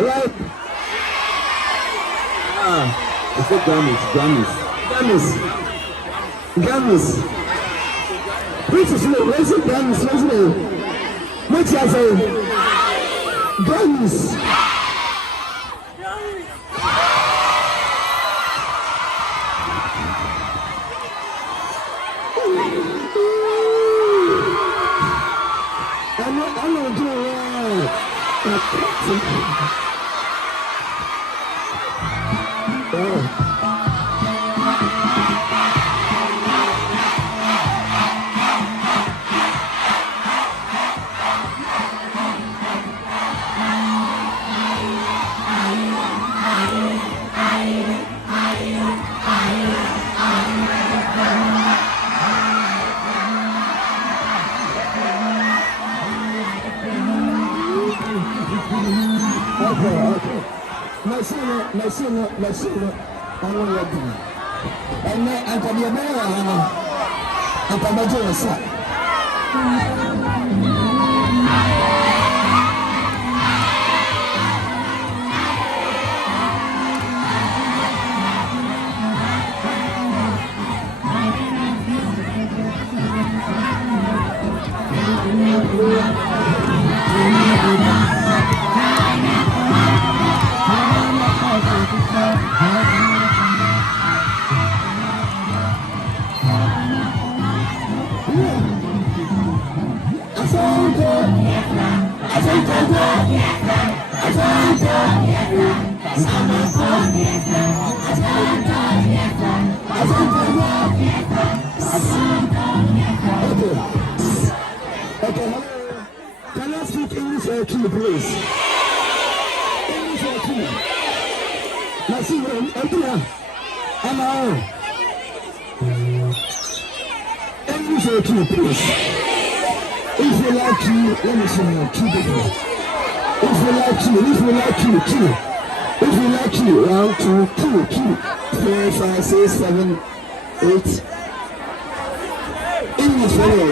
right? It's the Grammys. Which is the race of Grammys, wasn't it? Which I say, Grammys. I'm not doing Okay. Machine. I'm ready. And I'm going to be Okay, hello. Can I speak English or two, please? English or two? Let's see, English or two, please? If you like to, let me see you, two people. If you like to, two. If you like to, 1, 2, 3, 4, 5, 6, 7, 8. English, hello.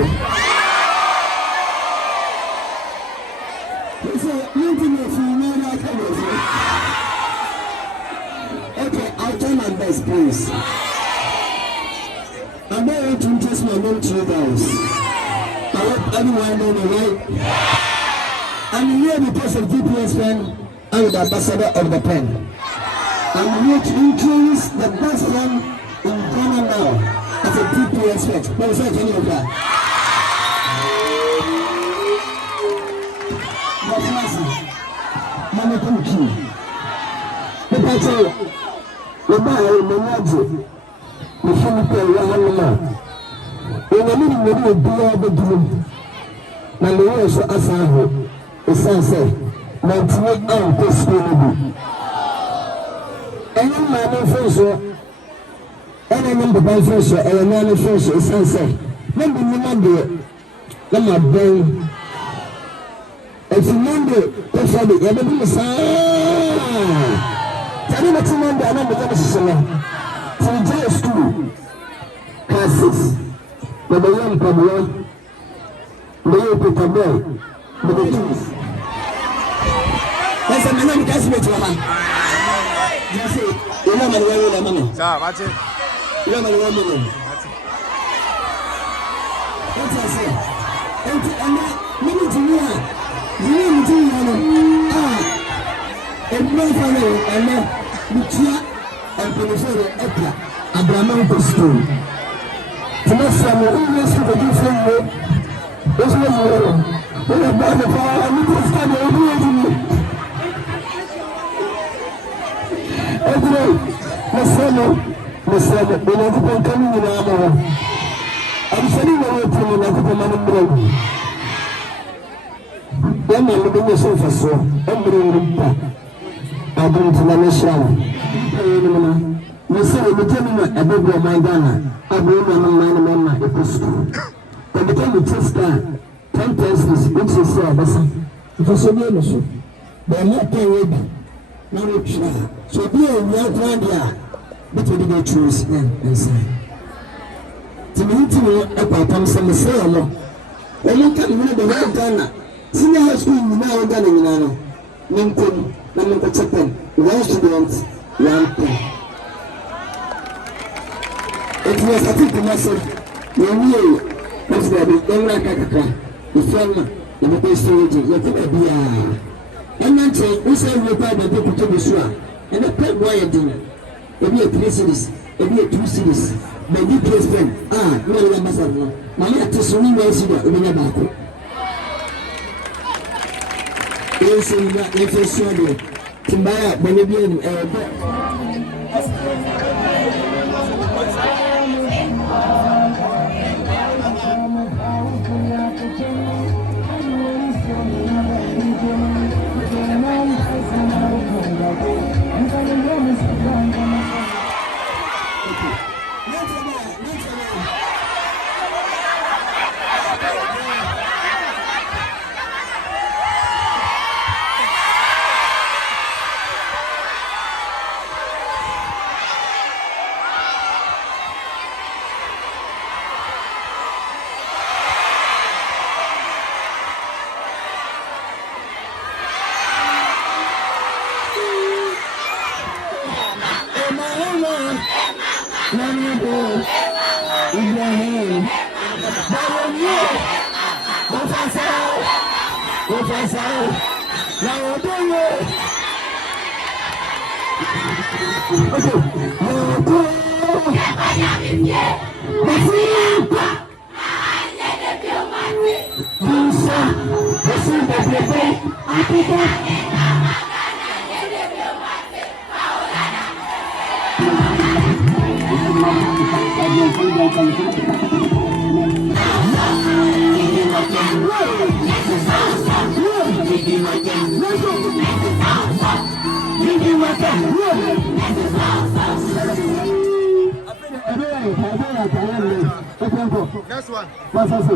Okay, I'll try my best, please. I'm not going to introduce my name to you guys. I hope everyone know me, right? I'm here because of DPS pen. I'm the ambassador of the pen. I'm here to introduce the best pen in Ghana now as a DPS pen. What is that, any of that? Mama come to you. The patrol, the buyer, the magic, the funny player, the man. When the meeting will be a bedroom, now the words are Asaho, the sunset, 98 hours possible. And young man, no first, and I remember by first, and a man first, the sunset. Maybe you Monday, let my brain. It's Monday, that's why they ever do the same. Tell me what's Monday, I know the other song. So we go to school, class 6. But the young people, the young people, the kids. That's a man who does me to her. Just say, you know, man, where you're money. Sir, what's it? You know, man, where you're money. What's I say? And maybe to me, you know, and no family, and then Lucia and Policeman Epia, Abraham Costume. To my son, who is to the different way, there's no more. When I buy the power, I need to stand over to me. Anyway, my son, when I keep on coming in our home, I'm sending away to me like a man in Brody. Then I'm looking at yourself so, I'm bringing back. I don't know the shower. You say, you tell me a big boy, my Ghana. I bring my mama at the school. By the time you test that, 10 pesos, which is so, it was so beautiful. They're not paying. No, so be a real grand year, but we didn't choose and say. To me, about some say, when you can read the right Ghana. Senior high school, you know, Ghana, Ninkum. Number 10. One student, one pen. It was a big message. You that's the Kakaka, the friend, the best soldier, you took a beer. And then say, we say we buy the people to be sure. And the pet boy dinner. Maybe a 3 cities, maybe a 2 cities. Maybe place friend. You are the ambassador. Mamma to swing my cigar, we never back. Yes, you got the first show. Timbaya, Bolivian, Next one. What's that?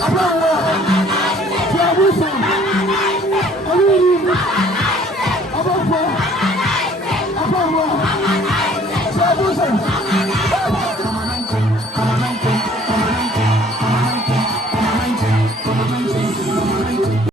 Come on.